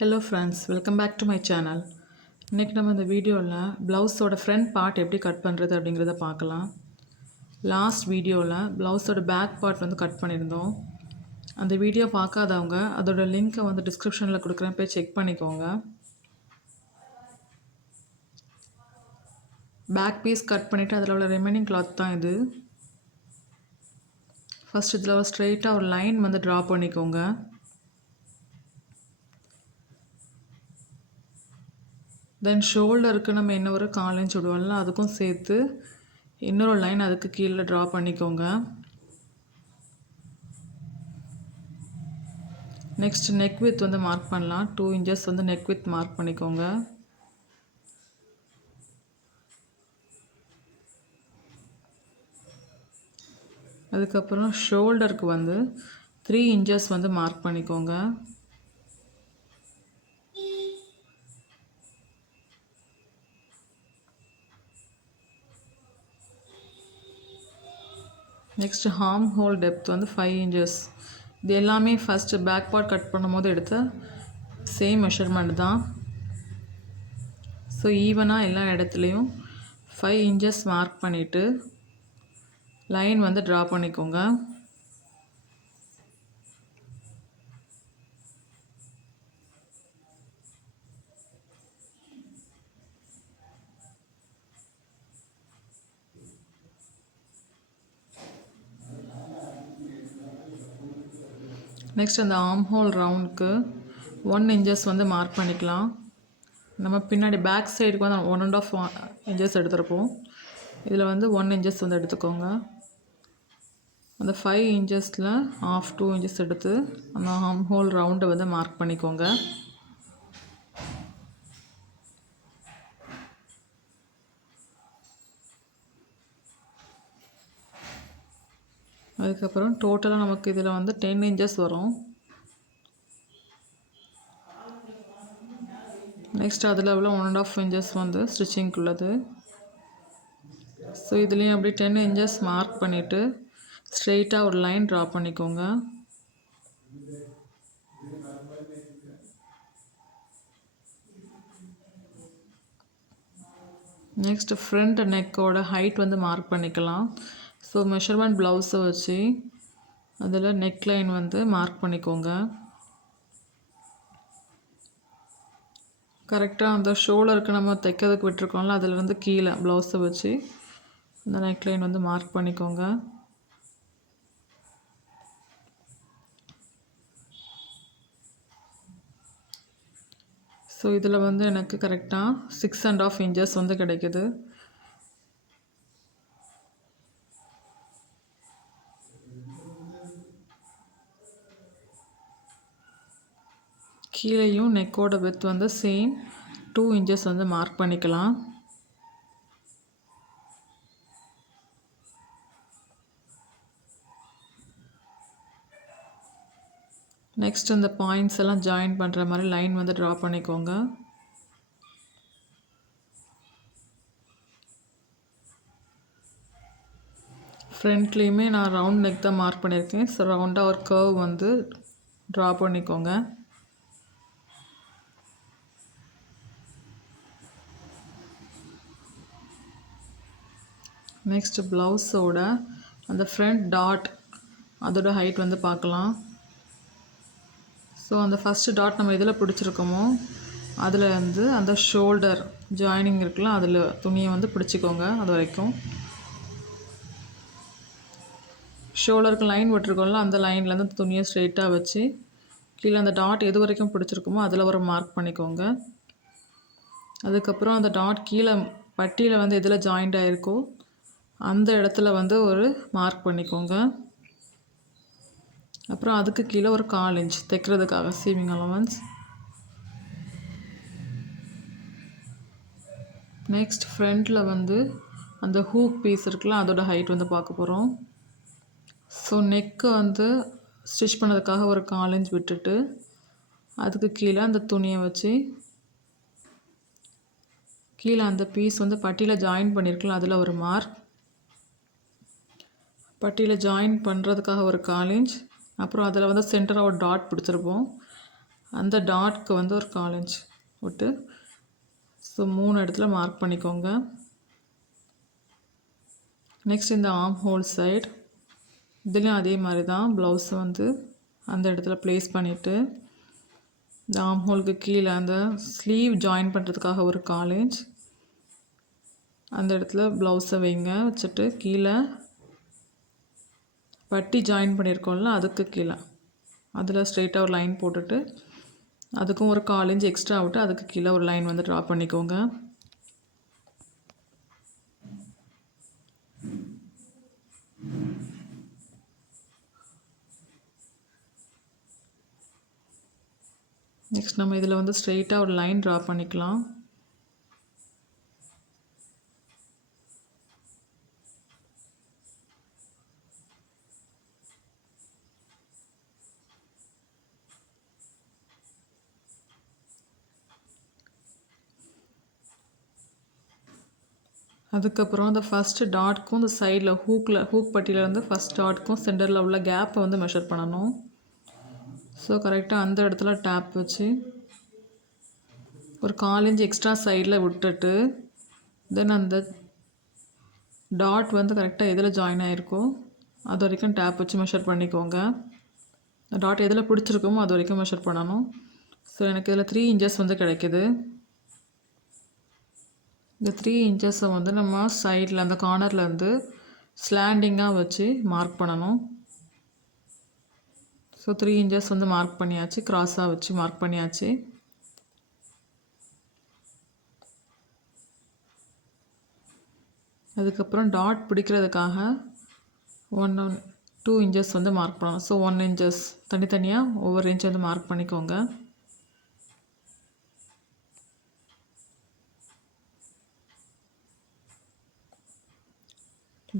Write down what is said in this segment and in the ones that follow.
Hello friends, welcome back to my channel. இன்றைக்கி நம்ம இந்த வீடியோவில் ப்ளவுஸோட ஃப்ரண்ட் பார்ட் எப்படி கட் பண்ணுறது அப்படிங்கிறத பார்க்கலாம். லாஸ்ட் வீடியோவில் ப்ளவுஸோட பேக் பார்ட் வந்து கட் பண்ணியிருந்தோம். அந்த வீடியோ பார்க்காதவங்க அதோட லிங்க்கை வந்து டிஸ்கிரிப்ஷனில் கொடுக்குறேன், போய் செக் பண்ணிக்கோங்க. பேக் பீஸ் கட் பண்ணிவிட்டு அதில் உள்ள ரிமைனிங் கிளாத் தான் இது. ஃபஸ்ட் இதில் ஸ்ட்ரெயிட்டாக ஒரு லைன் வந்து ட்ரா பண்ணிக்கோங்க. தென் ஷோல்டருக்கு நம்ம என்ன ஒரு 4 இன்ச் விடுவோம்ல, அதுக்கும் சேர்த்து இன்னொரு லைன் அதுக்கு கீழே ட்ரா பண்ணிக்கோங்க. நெக்ஸ்ட் நெக் வித் வந்து மார்க் பண்ணலாம். 2 இன்ச்சஸ் வந்து நெக் வித் மார்க் பண்ணிக்கோங்க. அதுக்கப்புறம் ஷோல்டருக்கு வந்து 3 இன்ச்சஸ் வந்து மார்க் பண்ணிக்கோங்க. நெக்ஸ்ட் ஹார்ம் ஹோல் டெப்த் வந்து 5 இன்ச்சஸ். இது எல்லாமே ஃபஸ்ட்டு பேக் பார்ட் கட் பண்ணும்போது எடுத்த சேம் மெஷர்மெண்ட் தான். ஸோ ஈவனாக எல்லா இடத்துலையும் 5 இன்ச்சஸ் மார்க் பண்ணிவிட்டு லைன் வந்து ட்ரா பண்ணிக்கோங்க. நெக்ஸ்ட் அந்த ஆர்ம் ஹோல் ரவுண்டுக்கு 1 இன்ச்சஸ் வந்து மார்க் பண்ணிக்கலாம். நம்ம பின்னாடி பேக் சைடுக்கு வந்து 1.5 இன்ச்சஸ் எடுத்துருப்போம். இதில் வந்து 1 இன்ச்சஸ் வந்து எடுத்துக்கோங்க. அந்த 5 இன்ச்சஸில் ஆஃப் 2 இன்ச்சஸ் எடுத்து அந்த ஆர்ம் ஹோல் ரவுண்டை வந்து மார்க் பண்ணிக்கோங்க. அதுக்கப்புறம் டோட்டலாக நமக்கு இதில் வந்து 10 இன்ச்சஸ் வரும். நெக்ஸ்ட் அதில் உள்ள 1.5 இன்ச்சஸ் வந்து ஸ்டிச்சிங்க்கு உள்ளது. ஸோ இதுலேயும் அப்படி 10 இன்ச்சஸ் மார்க் பண்ணிவிட்டு ஸ்ட்ரெயிட்டாக ஒரு லைன் ட்ரா பண்ணிக்கோங்க. நெக்ஸ்ட் ஃப்ரண்ட் நெக்கோட ஹைட் வந்து மார்க் பண்ணிக்கலாம். ஸோ மெஷர்மெண்ட் ப்ளவுஸை வச்சு அதில் நெக் லைன் வந்து மார்க் பண்ணிக்கோங்க. கரெக்டாக அந்த ஷோல்டருக்கு நம்ம தைக்கிறதுக்கு விட்டுருக்கோம்ல, அதிலேருந்து கீழே ப்ளவுஸை வச்சு அந்த நெக் லைன் வந்து மார்க் பண்ணிக்கோங்க. ஸோ இதில் வந்து எனக்கு கரெக்டாக 6.5 இன்ச்சஸ் வந்து கிடைக்குது. கீழேயும் நெக்கோட வித் வந்து சேம் 2 இன்ச்சஸ் வந்து மார்க் பண்ணிக்கலாம். நெக்ஸ்ட் இந்த பாயிண்ட்ஸ் எல்லாம் ஜாயின் பண்ணுற மாதிரி லைன் வந்து ட்ரா பண்ணிக்கோங்க. ஃப்ரண்ட்லேயுமே நான் ரவுண்ட் நெக் தான் மார்க் பண்ணியிருக்கேன். ஸோ ரவுண்டாக ஒரு கர்வ் வந்து ட்ரா பண்ணிக்கோங்க. நெக்ஸ்ட் ப்ளவுஸோட அந்த ஃப்ரண்ட் டாட் அதோட ஹைட் வந்து பார்க்கலாம். ஸோ அந்த ஃபஸ்ட்டு டாட் நம்ம எதில் பிடிச்சிருக்கோமோ அதில் வந்து அந்த ஷோல்டர் ஜாயினிங் இருக்குல்ல, அதில் துணியை வந்து பிடிச்சிக்கோங்க. அது வரைக்கும் ஷோல்டருக்கு லைன் விட்டுருக்கோம்ல, அந்த லைன்லேருந்து துணியை ஸ்ட்ரெயிட்டாக வச்சு கீழே அந்த டாட் எது வரைக்கும் பிடிச்சிருக்குமோ அதில் ஒரு மார்க் பண்ணிக்கோங்க. அதுக்கப்புறம் அந்த டாட் கீழே பட்டியில் வந்து எதில் ஜாயிண்ட் ஆகிருக்கோ அந்த இடத்துல வந்து ஒரு மார்க் பண்ணிக்கோங்க. அப்புறம் அதுக்கு கீழே ஒரு 4 இன்ச் தைக்கிறதுக்காக சீவிங் அலவன்ஸ். நெக்ஸ்ட் ஃப்ரண்ட்டில் வந்து அந்த ஹூக் பீஸ் இருக்குல்ல, அதோட ஹைட் வந்து பார்க்க போகிறோம். ஸோ நெக்கு வந்து ஸ்டிச் பண்ணதுக்காக ஒரு 4 இன்ச் விட்டுட்டு அதுக்கு கீழே அந்த துணியை வச்சு கீழே அந்த பீஸ் வந்து பட்டியில் ஜாயின் பண்ணியிருக்கலாம், அதில் ஒரு மார்க். பட்டியில் ஜாயின் பண்ணுறதுக்காக ஒரு 4 இன்ச். அப்புறம் அதில் வந்து சென்டராக ஒரு டாட் பிடிச்சிருப்போம், அந்த டாட்க்கு வந்து ஒரு 1/4 இன்ச் விட்டு ஸோ 3 இடத்துல மார்க் பண்ணிக்கோங்க. நெக்ஸ்ட் இந்த ஆர்ம் ஹோல் சைடு இதுலேயும் அதே மாதிரி தான் ப்ளவுஸை வந்து அந்த இடத்துல ப்ளேஸ் பண்ணிவிட்டு இந்த ஆர்ம் ஹோலுக்கு கீழே அந்த ஸ்லீவ் ஜாயின் பண்ணுறதுக்காக ஒரு 1/4 இன்ச் அந்த இடத்துல ப்ளவுஸை வைங்க. வச்சுட்டு கீழே பட்டி ஜாயின் பண்ணியிருக்கோம்ல அதுக்கு கீழே அதில் ஸ்ட்ரெயிட்டாக ஒரு லைன் போட்டுட்டு அதுக்கும் ஒரு 1/4 இன்ச் எக்ஸ்ட்ரா விட்டு அதுக்கு கீழே ஒரு லைன் வந்து ட்ரா பண்ணிக்கோங்க. நெக்ஸ்ட் நம்ம இதில் வந்து ஸ்ட்ரெயிட்டாக ஒரு லைன் ட்ரா பண்ணிக்கலாம். அதுக்கப்புறம் அந்த ஃபஸ்ட்டு டாட்க்கும் இந்த சைடில் ஹூக் பட்டியிலேருந்து ஃபஸ்ட் டாட்க்கும் சென்டரில் உள்ள கேப்பை வந்து மெஷர் பண்ணணும். ஸோ கரெக்டாக அந்த இடத்துல டேப் வச்சு ஒரு 1/4 இன்ச் எக்ஸ்ட்ரா சைடில் விட்டுட்டு தென் அந்த டாட் வந்து கரெக்டாக எதில் ஜாயின் ஆகிருக்கோ அது வரைக்கும் டேப் வச்சு மெஷர் பண்ணிக்கோங்க. டாட் எதில் பிடிச்சிருக்கோமோ அது வரைக்கும் மெஷர் பண்ணணும். ஸோ எனக்கு இதில் 3 இன்ச்சஸ் வந்து கிடைக்கிது. இந்த 3 இன்ச்சஸை வந்து நம்ம சைடில் அந்த கார்னர்லேருந்து ஸ்லாண்டிங்காக வச்சு மார்க் பண்ணணும். ஸோ 3 இன்ச்சஸ் வந்து மார்க் பண்ணியாச்சு, க்ராஸாக வச்சு மார்க் பண்ணியாச்சு. அதுக்கப்புறம் டாட் பிடிக்கிறதுக்காக 2 இன்ச்சஸ் வந்து மார்க் பண்ணணும். ஸோ 1 இன்ச்சஸ் தனித்தனியாக ஒவ்வொரு இன்ச் வந்து மார்க் பண்ணிக்கோங்க.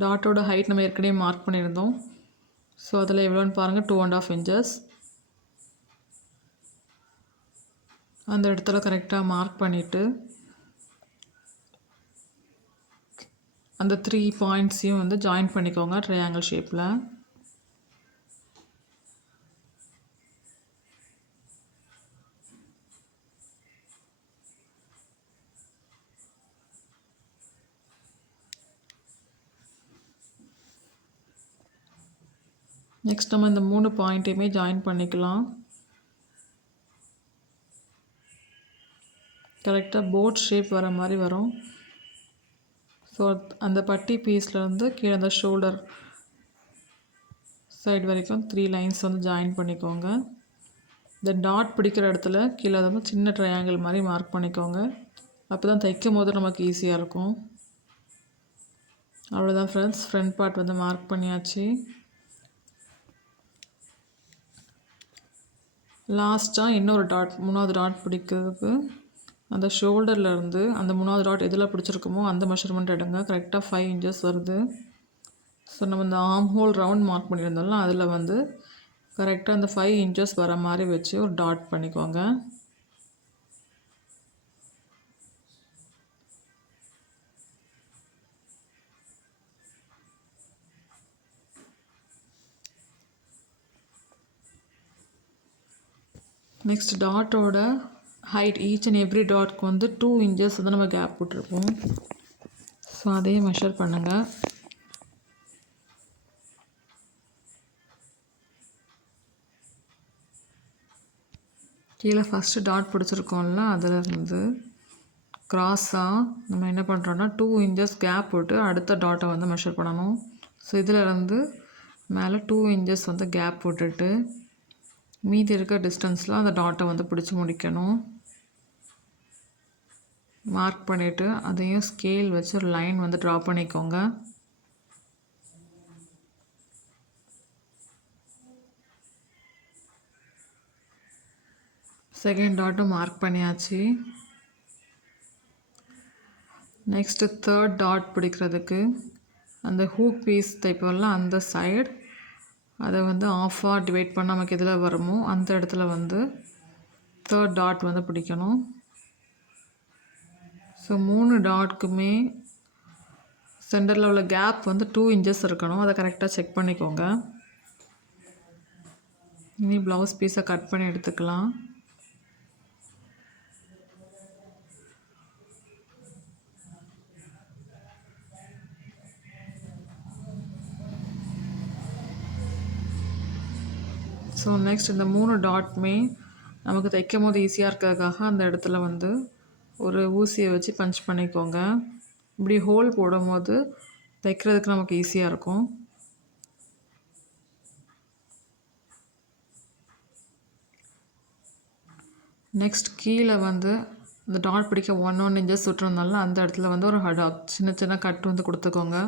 டாட்டோட ஹைட் நம்ம ஏற்கனவே மார்க் பண்ணியிருந்தோம். ஸோ அதில் எவ்வளோன்னு பாருங்கள், 2.5 இன்ச்சஸ். அந்த இடத்துல கரெக்டாக மார்க் பண்ணிவிட்டு அந்த 3 பாயிண்ட்ஸையும் வந்து ஜாயின் பண்ணிக்கோங்க ட்ரையாங்கிள் ஷேப்பில். நெக்ஸ்ட் நம்ம இந்த 3 பாயிண்ட்டையுமே ஜாயின் பண்ணிக்கலாம். கரெக்டாக போட் ஷேப் வர மாதிரி வரும். ஸோ அந்த பட்டி பீஸ்லேருந்து கீழே அந்த ஷோல்டர் சைடு வரைக்கும் 3 லைன்ஸ் வந்து ஜாயின் பண்ணிக்கோங்க. இந்த டாட் பிடிக்கிற இடத்துல கீழே வந்து சின்ன ட்ரையாங்கிள் மாதிரி மார்க் பண்ணிக்கோங்க. அப்போ தான் தைக்கும் போது நமக்கு ஈஸியாக இருக்கும். அவ்வளோதான் ஃப்ரெண்ட்ஸ், ஃப்ரண்ட் பார்ட் வந்து மார்க் பண்ணியாச்சு. லாஸ்ட்டாக இன்னொரு டாட், 3வது டாட் பிடிக்கிறதுக்கு அந்த ஷோல்டர்லேருந்து அந்த 3வது டாட் எதில் பிடிச்சிருக்குமோ அந்த மெஷர்மெண்ட் எடுங்க. கரெக்டாக 5 இன்ச்சஸ் வருது. ஸோ நம்ம இந்த ஆர்ம் ஹோல் ரவுண்ட் மார்க் பண்ணியிருந்தோம்ல அதில் வந்து கரெக்டாக அந்த 5 இன்ச்சஸ் வர மாதிரி வச்சு ஒரு டாட் பண்ணிக்கோங்க. நெக்ஸ்ட் டாட்டோட ஹைட் ஈச் அண்ட் எவ்ரி டாட்க்கு வந்து 2 இன்ச்சஸ் வந்து நம்ம கேப் விட்டுருப்போம். ஸோ அதையே மெஷர் பண்ணுங்கள். கீழே ஃபஸ்ட்டு டாட் பிடிச்சிருக்கோம்ல அதிலிருந்து க்ராஸாக நம்ம என்ன பண்ணுறோன்னா 2 இன்ச்சஸ் கேப் விட்டு அடுத்த டாட்டை வந்து மெஷர் பண்ணணும். ஸோ இதிலேருந்து மேலே 2 இன்ச்சஸ் வந்து கேப் விட்டுட்டு மீதி இருக்க டிஸ்டன்ஸில் அந்த டாட்டை வந்து பிடிச்சி முடிக்கணும். மார்க் பண்ணிவிட்டு அதையும் ஸ்கேல் வச்சு ஒரு லைன் வந்து ட்ரா பண்ணிக்கோங்க. செகண்ட் டாட்டும் மார்க் பண்ணியாச்சு. நெக்ஸ்ட்டு தேர்ட் டாட் பிடிக்கிறதுக்கு அந்த ஹூக் பீஸ் தைப்போம்ல அந்த சைடு அதை வந்து ஆஃபாக டிவைட் பண்ண நமக்கு எதில் வருமோ அந்த இடத்துல வந்து தேர்ட் டாட் வந்து பிடிக்கணும். ஸோ 3 டாட்க்குமே சென்டரில் உள்ள கேப் வந்து 2 இன்ச்சஸ் இருக்கணும். அதை கரெக்டாக செக் பண்ணிக்கோங்க. இனி ப்ளவுஸ் பீஸை கட் பண்ணி எடுத்துக்கலாம். ஸோ நெக்ஸ்ட் இந்த 3 டாட்மே நமக்கு தைக்கும் போது ஈஸியாக இருக்கிறதுக்காக அந்த இடத்துல வந்து ஒரு ஊசியை வச்சு பஞ்ச் பண்ணிக்கோங்க. இப்படி ஹோல் போடும்போது தைக்கிறதுக்கு நமக்கு ஈஸியாக இருக்கும். நெக்ஸ்ட் கீழே வந்து இந்த டாட் பிடிக்க 1 இன்ச்சஸ் சுட்டுருந்தாலும் அந்த இடத்துல வந்து ஒரு ஹடாக் சின்ன சின்ன கட் வந்து கொடுத்துக்கோங்க.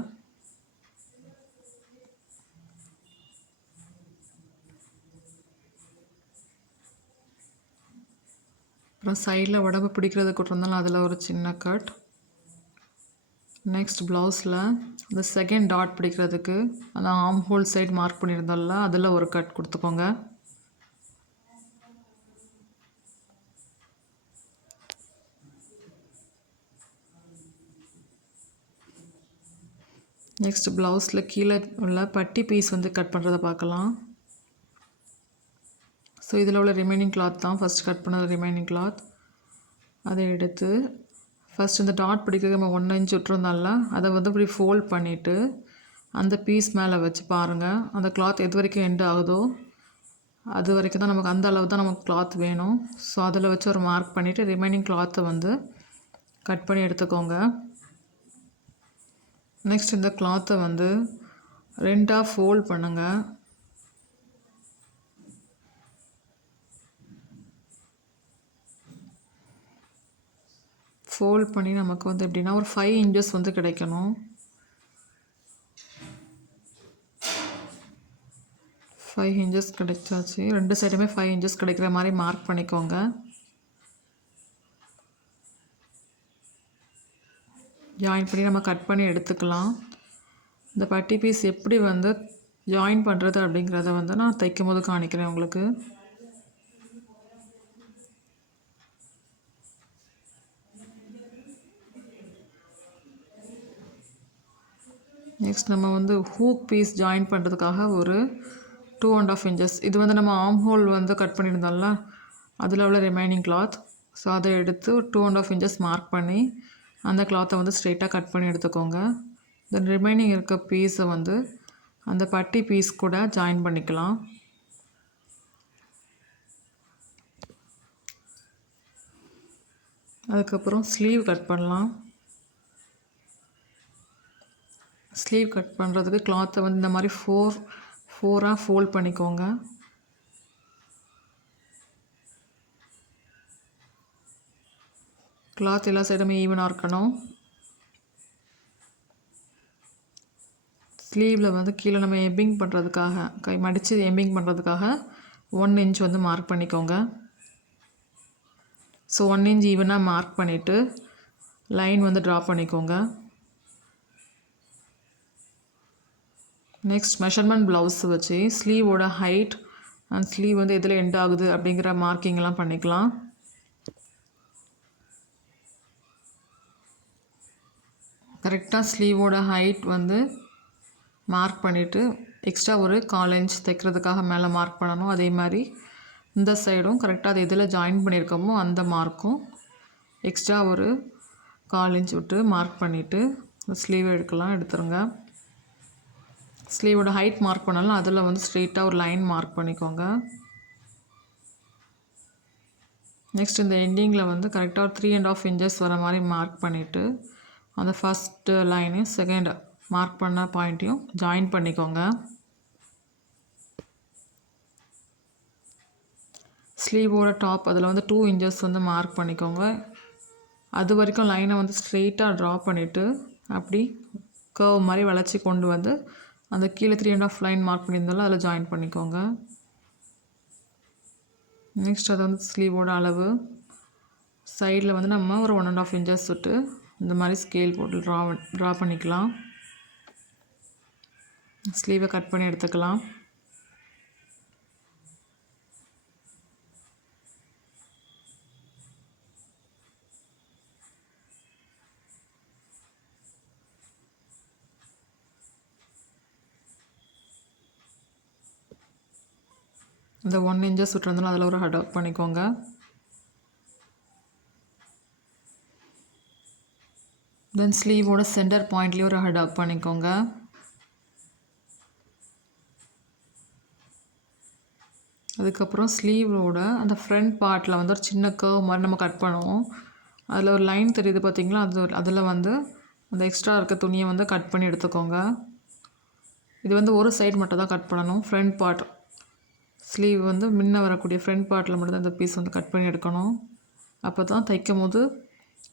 அப்புறம் சைடில் உடம்பு பிடிக்கிறதுக்கு விட்டுருந்தாலும் அதில் ஒரு சின்ன கட். நெக்ஸ்ட் ப்ளவுஸில் இந்த செகண்ட் டாட் பிடிக்கிறதுக்கு அந்த ஆர்ம் ஹோல் சைடு மார்க் பண்ணியிருந்தோம்ல அதில் ஒரு கட் கொடுத்துக்கோங்க. நெக்ஸ்ட் ப்ளவுஸில் கீழே உள்ள பட்டி பீஸ் வந்து கட் பண்ணுறதை பார்க்கலாம். ஸோ இதில் உள்ள ரிமைனிங் கிளாத் தான் ஃபஸ்ட் கட் பண்ணது ரிமைனிங் கிளாத். அதை எடுத்து ஃபஸ்ட் இந்த டாட் பிடிக்க நம்ம 1 இன்ச் விட்டுருந்தால அதை வந்து இப்படி ஃபோல்ட் பண்ணிவிட்டு அந்த பீஸ் மேலே வச்சு பாருங்கள். அந்த கிளாத் எது வரைக்கும் எண்ட் ஆகுதோ அது வரைக்கும் தான் நமக்கு அந்த அளவு தான் நமக்கு கிளாத் வேணும். ஸோ அதில் வச்சு ஒரு மார்க் பண்ணிவிட்டு ரிமைனிங் கிளாத்தை வந்து கட் பண்ணி எடுத்துக்கோங்க. நெக்ஸ்ட் இந்த கிளாத்தை வந்து 2ஆக ஃபோல்ட் பண்ணுங்கள். ஃபோல்ட் பண்ணி நமக்கு வந்து எப்படின்னா ஒரு 5 இன்ச்சஸ் வந்து கிடைக்கணும். 5 இன்ச்சஸ் கிடைச்சாச்சு. 2 சைடுமே 5 இன்ச்சஸ் கிடைக்கிற மாதிரி மார்க் பண்ணிக்கோங்க. ஜாயின் பண்ணி நம்ம கட் பண்ணி எடுத்துக்கலாம். இந்த பட்டி பீஸ் எப்படி வந்து ஜாயின் பண்ணுறது அப்படிங்கிறத வந்து நான் தைக்கும் போது காணிக்கிறேன் உங்களுக்கு. நெக்ஸ்ட் நம்ம வந்து ஹூக் பீஸ் ஜாயின் பண்ணுறதுக்காக ஒரு 2.5 இன்ச்சஸ் இது வந்து நம்ம ஆர்ம் ஹோல் வந்து கட் பண்ணியிருந்தோம்ல அதில் உள்ள ரிமைனிங் கிளாத். ஸோ அதை எடுத்து 2.5 இன்ச்சஸ் மார்க் பண்ணி அந்த கிளாத்தை வந்து ஸ்ட்ரெயிட்டாக கட் பண்ணி எடுத்துக்கோங்க. தென் ரிமைனிங் இருக்க பீஸை வந்து அந்த பட்டி பீஸ் கூட ஜாயின் பண்ணிக்கலாம். அதுக்கப்புறம் ஸ்லீவ் கட் பண்ணலாம். ஸ்லீவ் கட் பண்ணுறதுக்கு கிளாத்தை வந்து இந்த மாதிரி ஃபோராக ஃபோல்ட் பண்ணிக்கோங்க. கிளாத் எல்லா சைடுமே ஈவனாக இருக்கணும். ஸ்லீவில் வந்து கீழே நம்ம எப்பிங் பண்ணுறதுக்காக கை மடித்து எம்பிங் பண்ணுறதுக்காக 1 இன்ச் வந்து மார்க் பண்ணிக்கோங்க. ஸோ 1 இன்ச் ஈவனாக மார்க் பண்ணிவிட்டு லைன் வந்து ட்ரா பண்ணிக்கோங்க. நெக்ஸ்ட் மெஷர்மெண்ட் ப்ளவுஸ் வச்சு ஸ்லீவோட ஹைட் அண்ட் ஸ்லீவ் வந்து எதில் எண்ட் ஆகுது அப்படிங்கிற மார்க்கிங்லாம் பண்ணிக்கலாம். கரெக்டாக ஸ்லீவோட ஹைட் வந்து மார்க் பண்ணிவிட்டு எக்ஸ்ட்ரா ஒரு 1/4 இன்ச் தைக்கிறதுக்காக மேலே மார்க் பண்ணணும். அதே மாதிரி இந்த சைடும் கரெக்டாக அது எதில் ஜாயின் பண்ணியிருக்கோமோ அந்த மார்க்கும் எக்ஸ்ட்ரா ஒரு 1/4 இன்ச் விட்டு மார்க் பண்ணிவிட்டு ஸ்லீவை எடுத்துருங்க. ஸ்லீவோட ஹைட் மார்க் பண்ணாலும் அதில் வந்து ஸ்ட்ரெயிட்டாக ஒரு லைன் மார்க் பண்ணிக்கோங்க. நெக்ஸ்ட் இந்த எண்டிங்கில் வந்து கரெக்டாக ஒரு 3.5 இன்ச்சஸ் வர மாதிரி மார்க் பண்ணிவிட்டு அந்த ஃபஸ்ட்டு லைனு செகண்ட் மார்க் பண்ண பாயிண்ட்டையும் ஜாயின் பண்ணிக்கோங்க. ஸ்லீவோட டாப் அதில் வந்து 2 இன்ச்சஸ் வந்து மார்க் பண்ணிக்கோங்க. அது வரைக்கும் லைனை வந்து ஸ்ட்ரெயிட்டாக ட்ரா பண்ணிவிட்டு அப்படி கர்வ் மாதிரி வளைச்சி கொண்டு வந்து அந்த கீழே 3.5 லைன் மார்க் பண்ணியிருந்தாலும் அதில் ஜாயின் பண்ணிக்கோங்க. நெக்ஸ்ட் அது வந்து ஸ்லீவோட அளவு சைடில் வந்து நம்ம ஒரு 1.5 இன்ச்சஸ் விட்டு இந்த மாதிரி ஸ்கேல் போட்டு ட்ரா பண்ணிக்கலாம். ஸ்லீவை கட் பண்ணி எடுத்துக்கலாம். இந்த 1 இன்ச்சஸ் விட்டுருந்தாலும் அதில் ஒரு ஹட் பண்ணிக்கோங்க. தென் ஸ்லீவோட சென்டர் பாயிண்ட்லேயே ஒரு ஹட் பண்ணிக்கோங்க. அதுக்கப்புறம் ஸ்லீவோட அந்த ஃப்ரண்ட் பார்ட்டில் வந்து ஒரு சின்ன கர்வ் மாதிரி நம்ம கட் பண்ணுவோம். அதில் ஒரு லைன் தெரியுது பார்த்தீங்களா, அதில் வந்து அந்த எக்ஸ்ட்ரா இருக்க துணியை வந்து கட் பண்ணி எடுத்துக்கோங்க. இது வந்து ஒரு சைடு மட்டும் தான் கட் பண்ணணும். ஃப்ரண்ட் பார்ட் ஸ்லீவ் வந்து முன்ன வரக்கூடிய ஃப்ரண்ட் பார்ட்டில் மட்டும் அந்த பீஸ் வந்து கட் பண்ணி எடுக்கணும். அப்போ தான் தைக்கும் போது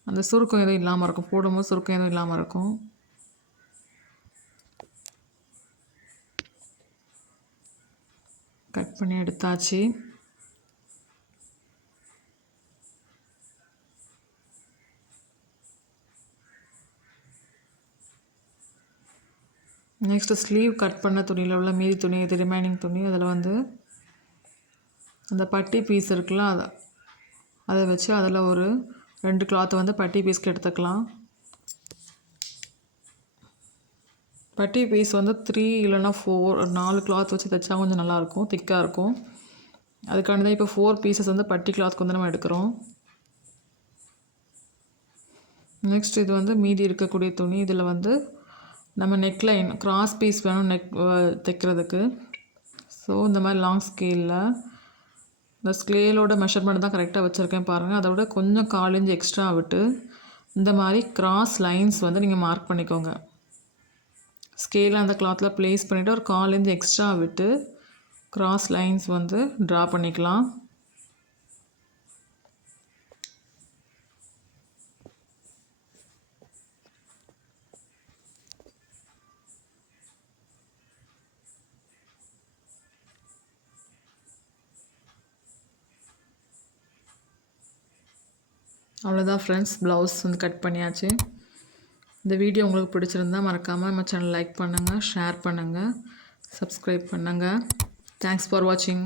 அந்த சுருக்கம் எதுவும் இல்லாமல் இருக்கும், போடும்போது சுருக்கம் எதுவும் இல்லாமல் இருக்கும். கட் பண்ணி எடுத்தாச்சு. நெக்ஸ்ட்டு ஸ்லீவ் கட் பண்ண துணியில் உள்ள மீதி துணி, இது ரிமைனிங் துணி, அதில் வந்து அந்த பட்டி பீஸ் இருக்குல்ல, அதை வச்சு அதில் ஒரு 2 கிளாத்தை வந்து பட்டி பீஸ்க்கு எடுத்துக்கலாம். பட்டி பீஸ் வந்து 3 இல்லைன்னா 4 கிளாத் வச்சு தைச்சா கொஞ்சம் நல்லாயிருக்கும், திக்காக இருக்கும். அதுக்காண்டி தான் இப்போ 4 பீசஸ் வந்து பட்டி கிளாத்துக்கு வந்து நம்ம எடுக்கிறோம். நெக்ஸ்ட் இது வந்து மீதி இருக்கக்கூடிய துணி. இதில் வந்து நம்ம நெக்லைன் கிராஸ் பீஸ் வேணும் தைக்கிறதுக்கு. ஸோ இந்த மாதிரி லாங் ஸ்கேலில் இந்த ஸ்கேலோட மெஷர்மெண்ட் தான் கரெக்டாக வச்சுருக்கேன் பாருங்கள். அதை விட கொஞ்சம் 1/4 இன்ச் எக்ஸ்ட்ரா விட்டு இந்த மாதிரி கிராஸ் லைன்ஸ் வந்து நீங்கள் மார்க் பண்ணிக்கோங்க. ஸ்கேலை அந்த கிளாத்தில் ப்ளேஸ் பண்ணிவிட்டு ஒரு 1/4 இன்ச் எக்ஸ்ட்ரா விட்டு கிராஸ் லைன்ஸ் வந்து ட்ரா பண்ணிக்கலாம். அவ்வளோதான் ஃப்ரெண்ட்ஸ், ப்ளவுஸ் வந்து கட் பண்ணியாச்சு. இந்த வீடியோ உங்களுக்கு பிடிச்சிருந்தா மறக்காமல் நம்ம சேனல் லைக் பண்ணுங்கள், ஷேர் பண்ணுங்கள், சப்ஸ்கிரைப் பண்ணுங்கள். தேங்க்ஸ் ஃபார் வாட்சிங்.